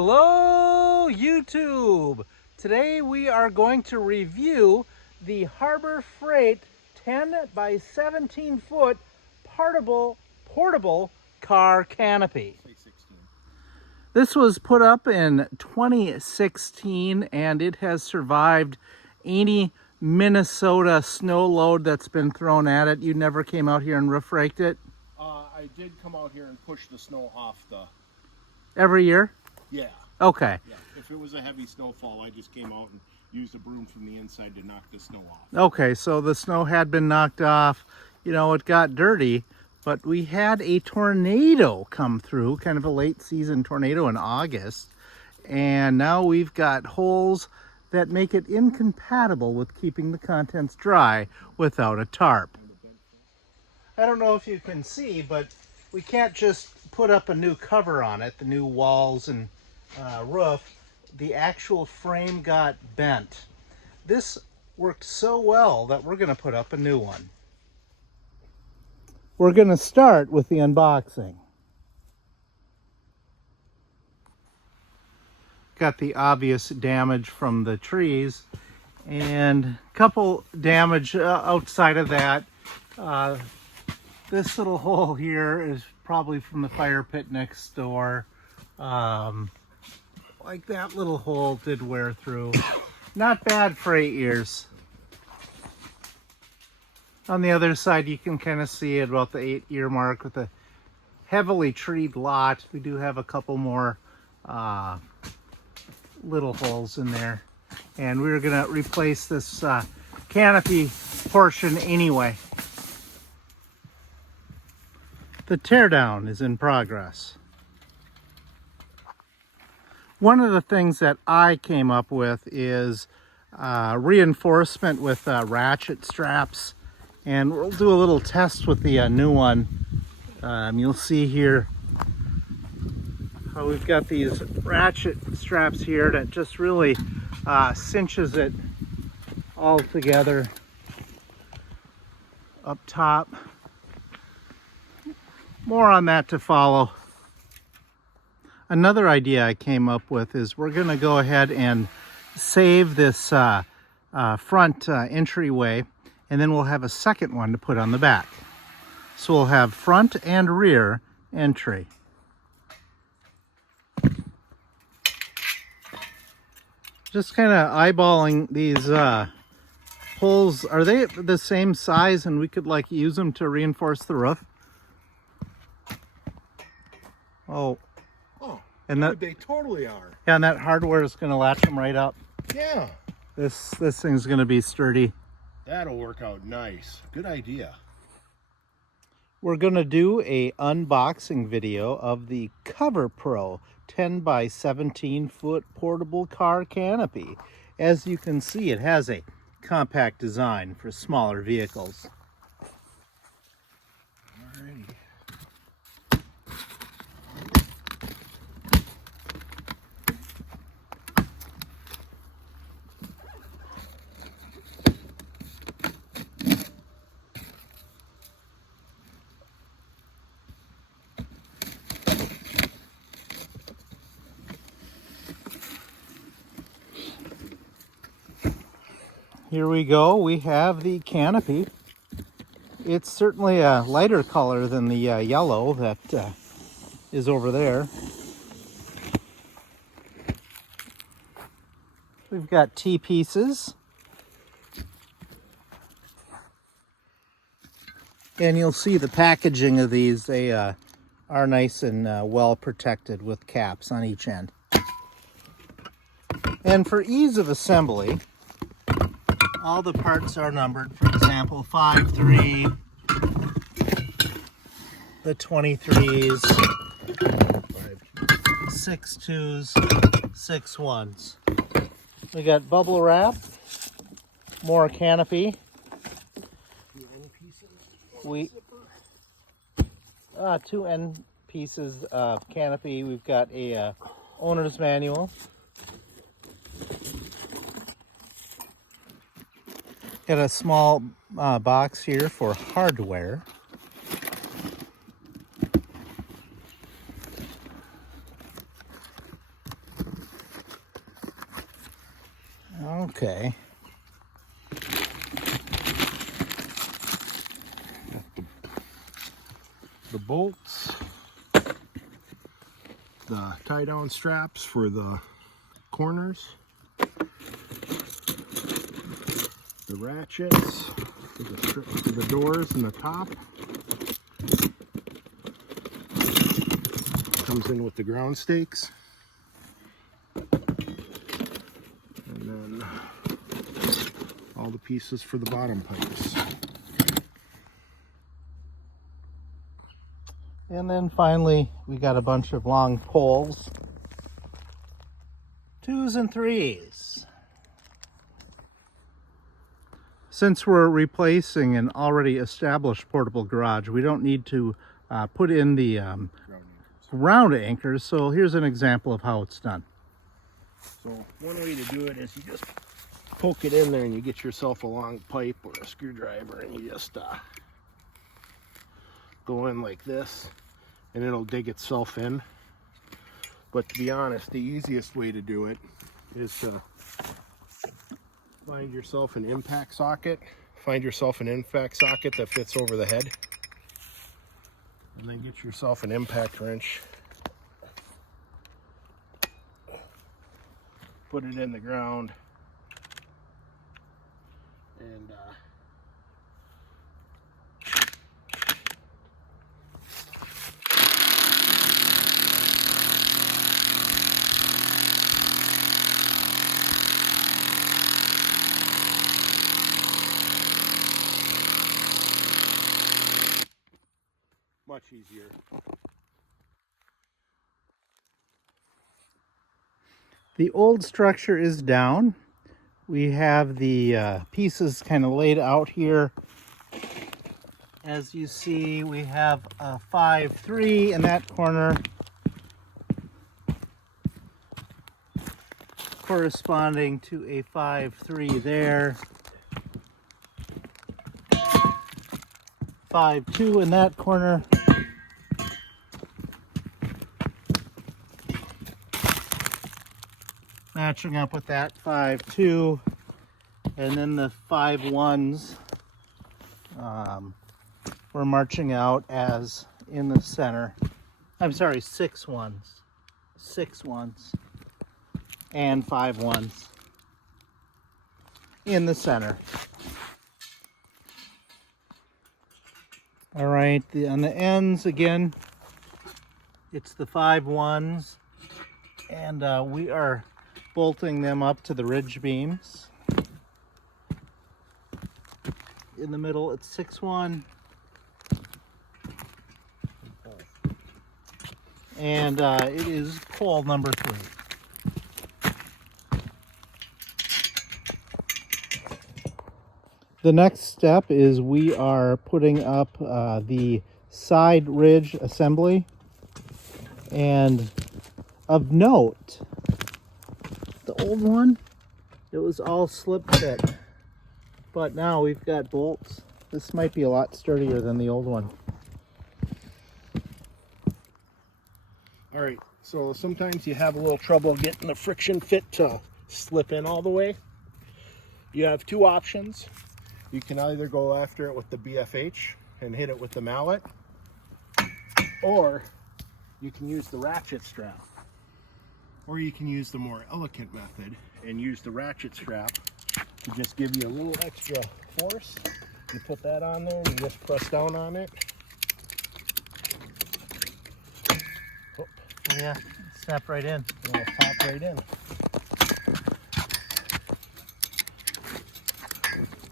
Hello YouTube! Today we are going to review the Harbor Freight 10 by 17 foot portable car canopy. This was put up in 2016 and it has survived any Minnesota snow load that's been thrown at it. You never came out here and roof raked it? I did come out here and push the snow off the... Every year? Yeah. Okay. Yeah. If it was a heavy snowfall, I just came out and used a broom from the inside to knock the snow off. Okay, so the snow had been knocked off. You know, it got dirty, but we had a tornado come through, kind of a late season tornado in August. And now we've got holes that make it incompatible with keeping the contents dry without a tarp. I don't know if you can see, but we can't just put up a new cover on it, the new walls and roof. The actual frame got bent. This worked so well that we're going to put up a new one. We're going to start with the unboxing. Got the obvious damage from the trees and a couple damage outside of that. This little hole here is probably from the fire pit next door. Like that little hole did wear through. Not bad for 8 years. On the other side, you can kind of see at about the 8-year mark with a heavily treed lot. We do have a couple more little holes in there. And we're gonna replace this canopy portion anyway. The teardown is in progress. One of the things that I came up with is reinforcement with ratchet straps, and we'll do a little test with the new one. You'll see here how we've got these ratchet straps here that just really cinches it all together up top. More on that to follow. Another idea I came up with is we're going to go ahead and save this front entryway, and then we'll have a second one to put on the back. So we'll have front and rear entry. Just kind of eyeballing these poles. Are they the same size and we could like use them to reinforce the roof? Oh. And that, they totally are. Yeah, and that hardware is going to latch them right up. Yeah. This thing's going to be sturdy. That'll work out nice. Good idea. We're going to do a unboxing video of the Cover Pro 10 by 17 foot portable car canopy. As you can see, it has a compact design for smaller vehicles. Alrighty. Here we go. We have the canopy. It's certainly a lighter color than the yellow that is over there. We've got T-pieces. And you'll see the packaging of these. They are nice and well protected with caps on each end. And for ease of assembly, all the parts are numbered. For example, 5-3, the 23s, 6-2s, 6-1s. We got bubble wrap, more canopy. Two end pieces of canopy. We've got a owner's manual. Got a small box here for hardware. Okay. The bolts, the tie down straps for the corners, the ratchets for the doors and the top. Comes in with the ground stakes. And then all the pieces for the bottom pipes. And then finally, we got a bunch of long poles. 2s and 3s. Since we're replacing an already established portable garage, we don't need to put in the ground anchors. So here's an example of how it's done. So one way to do it is you just poke it in there and you get yourself a long pipe or a screwdriver and you just go in like this and it'll dig itself in. But to be honest, the easiest way to do it is to find yourself an impact socket. Find yourself an impact socket that fits over the head. And then get yourself an impact wrench. Put it in the ground. And much easier. The old structure is down. We have the pieces kind of laid out here. As you see, we have a 5-3 in that corner, corresponding to a 5-3 there. 5-2 in that corner. Matching up with that 5-2. And then the 5-1s we're marching out as in the center. I'm sorry, 6-1s. 6-1s and 5-1s in the center. All right, on the ends again, it's the 5-1s, and we are bolting them up to the ridge beams. In the middle, it's 6-1. And it is pole number 3. The next step is we are putting up the side ridge assembly. And of note, the old one, it was all slip fit. But now we've got bolts. This might be a lot sturdier than the old one. All right, so sometimes you have a little trouble getting the friction fit to slip in all the way. You have two options. You can either go after it with the BFH and hit it with the mallet, or you can use the ratchet strap. Or you can use the more elegant method and use the ratchet strap to just give you a little extra force. You put that on there and you just press down on it. Yeah, snap right in. It'll pop right in.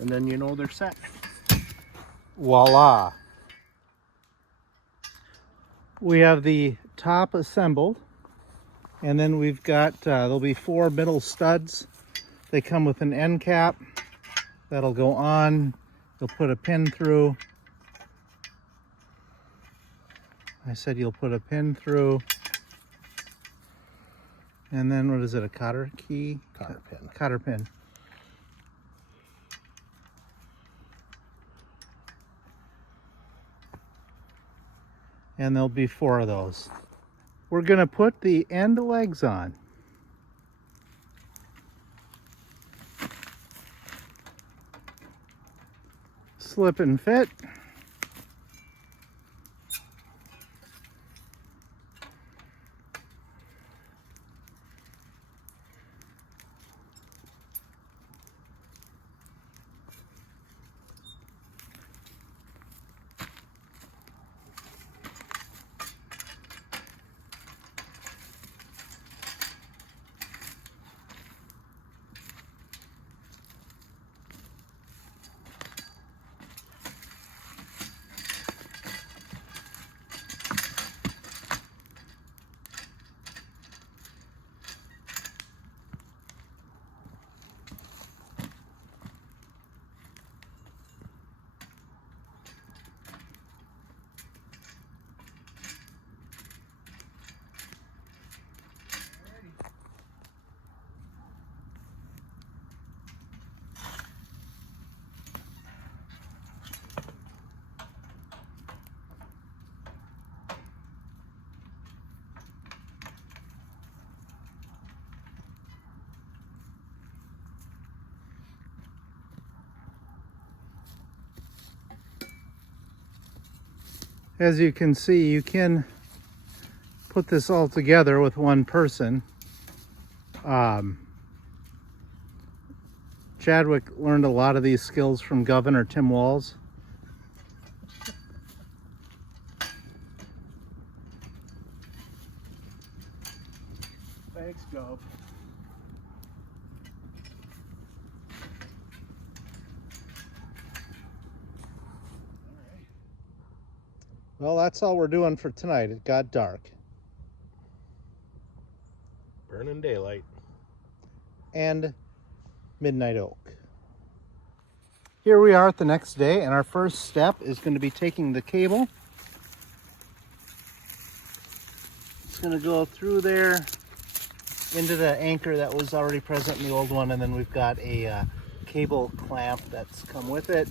And then you know they're set. Voila. We have the top assembled, and then we've got, there'll be 4 middle studs. They come with an end cap that'll go on. You'll put a pin through. I said you'll put a pin through. And then what is it, a cotter key? Cotter pin. Cotter pin. And there'll be 4 of those. We're gonna put the end legs on. slip and fit. As you can see, you can put this all together with one person. Chadwick learned a lot of these skills from Governor Tim Walz. Thanks, Gov. Well, that's all we're doing for tonight. It got dark. Burning daylight. And midnight oak. Here we are at the next day, and our first step is going to be taking the cable. It's going to go through there into the anchor that was already present in the old one, and then we've got a cable clamp that's come with it.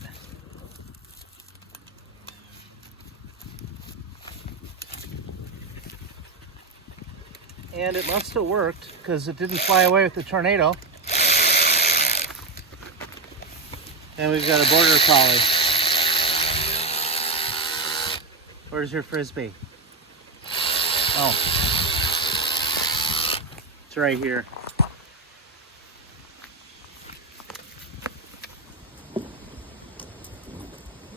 And it must have worked because it didn't fly away with the tornado. And we've got a border collie. Where's your frisbee? Oh, it's right here.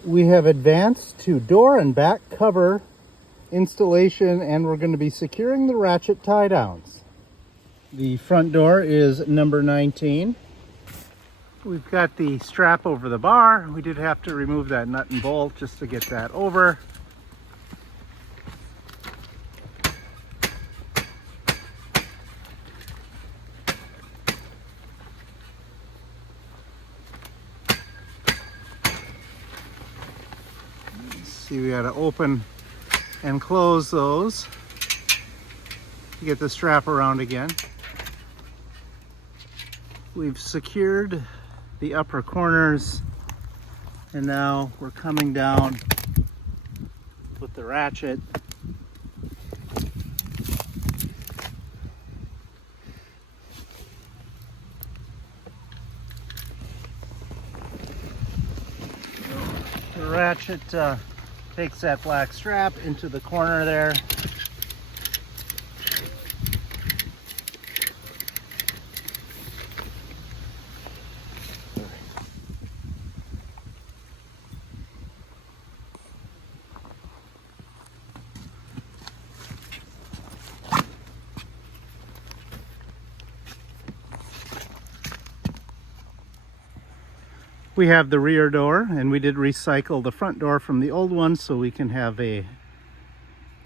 We have advanced to door and back cover installation, and we're going to be securing the ratchet tie downs. The front door is number 19. We've got the strap over the bar. We did have to remove that nut and bolt just to get that over. Let's see, we got to open and close those to get the strap around again. We've secured the upper corners, and now we're coming down with the ratchet. The ratchet takes that black strap into the corner there. We have the rear door, and we did recycle the front door from the old one so we can have a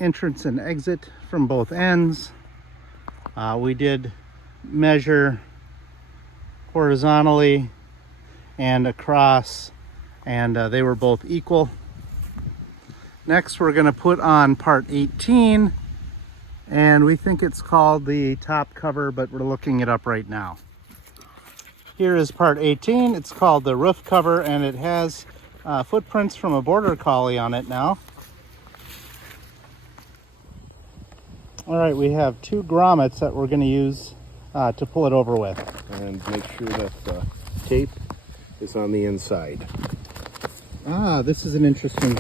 entrance and exit from both ends. We did measure horizontally and across, and they were both equal. Next, we're going to put on part 18, and we think it's called the top cover, but we're looking it up right now. Here is part 18. It's called the roof cover, and it has footprints from a border collie on it now. All right, we have 2 grommets that we're going to use to pull it over with. And make sure that the tape is on the inside. This is an interesting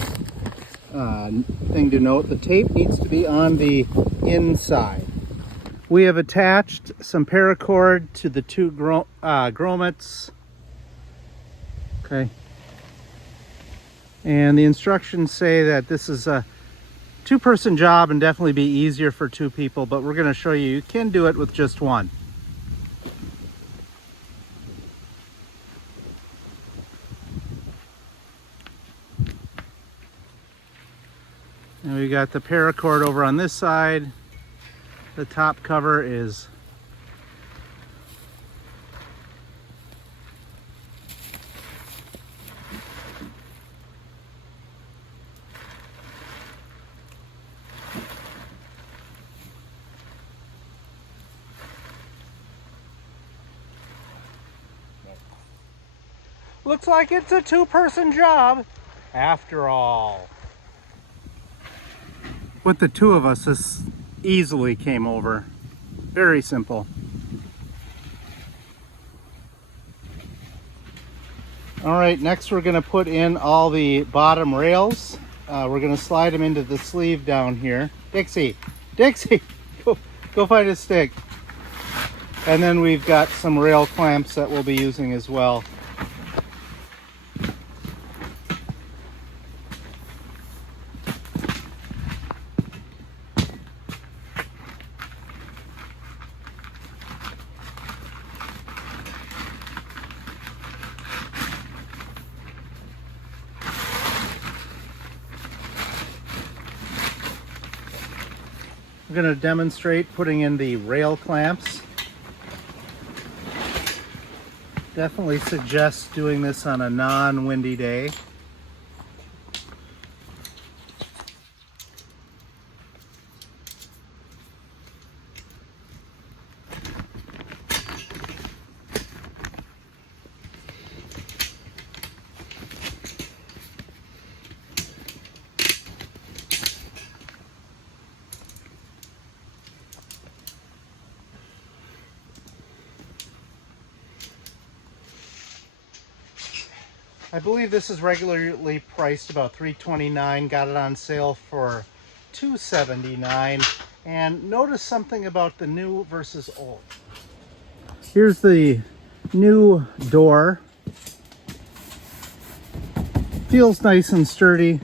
thing to note. The tape needs to be on the inside. We have attached some paracord to the two grommets. Okay. And the instructions say that this is a two-person job and definitely be easier for two people, but we're going to show you can do it with just one. And we got the paracord over on this side. The top cover is looks like it's a two-person job after all. With the two of us, this easily came over. Very simple. All right, next we're gonna put in all the bottom rails. We're gonna slide them into the sleeve down here. Dixie, go find a stick. And then we've got some rail clamps that we'll be using as well. I'm going to demonstrate putting in the rail clamps. Definitely suggest doing this on a non-windy day. I believe this is regularly priced about $3.29. Got it on sale for $2.79. And notice something about the new versus old. Here's the new door. Feels nice and sturdy.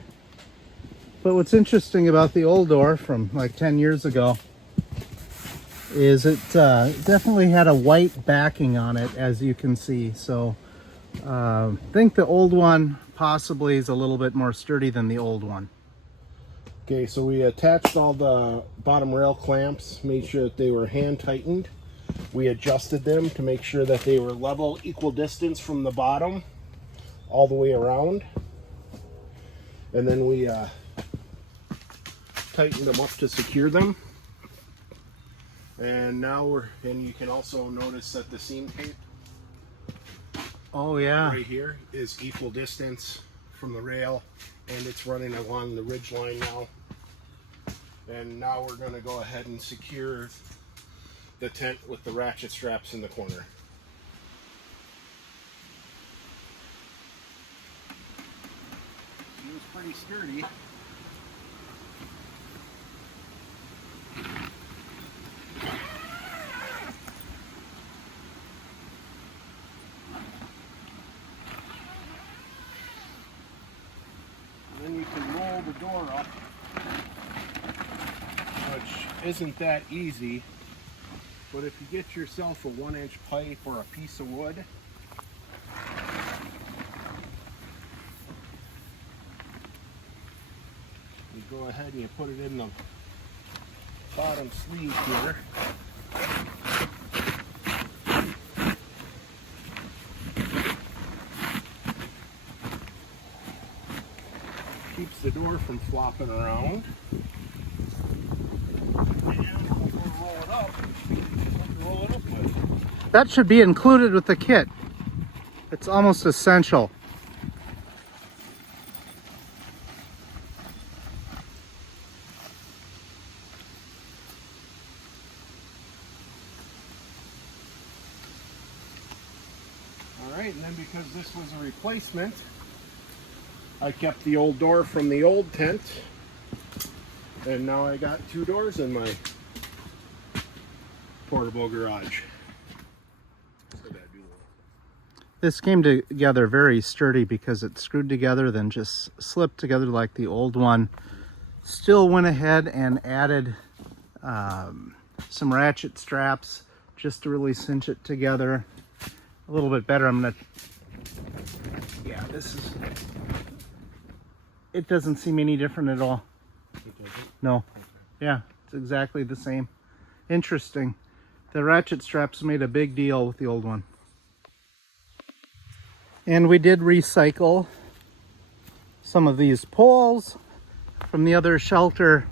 But what's interesting about the old door from like 10 years ago is it definitely had a white backing on it, as you can see. So I think the old one possibly is a little bit more sturdy than the old one. Okay, so we attached all the bottom rail clamps, made sure that they were hand tightened. We adjusted them to make sure that they were level, equal distance from the bottom all the way around. And then we tightened them up to secure them. And now you can also notice that the seam tape, oh yeah, right here is equal distance from the rail, and it's running along the ridge line now. And now we're going to go ahead and secure the tent with the ratchet straps in the corner. It was pretty sturdy. Then you can roll the door up, which isn't that easy, but if you get yourself a 1-inch pipe or a piece of wood, you go ahead and you put it in the bottom sleeve here. Keeps the door from flopping around. And we'll roll it up. Roll it up with. That should be included with the kit. It's almost essential. All right, and then because this was a replacement, I kept the old door from the old tent, and now I got 2 doors in my portable garage. This came together very sturdy because it screwed together, then just slipped together like the old one. Still went ahead and added some ratchet straps just to really cinch it together a little bit better. Yeah, it doesn't seem any different at all. No. Yeah, it's exactly the same. Interesting. The ratchet straps made a big deal with the old one. And we did recycle some of these poles from the other shelter.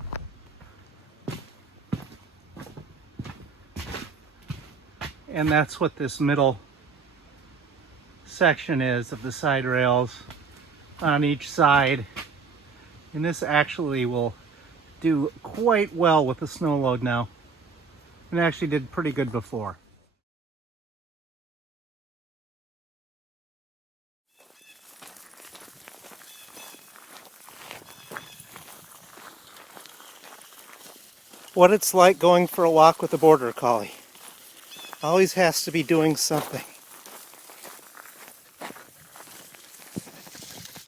And that's what this middle section is of the side rails on each side. And this actually will do quite well with the snow load now. And actually did pretty good before. What it's like going for a walk with a border collie. Always has to be doing something.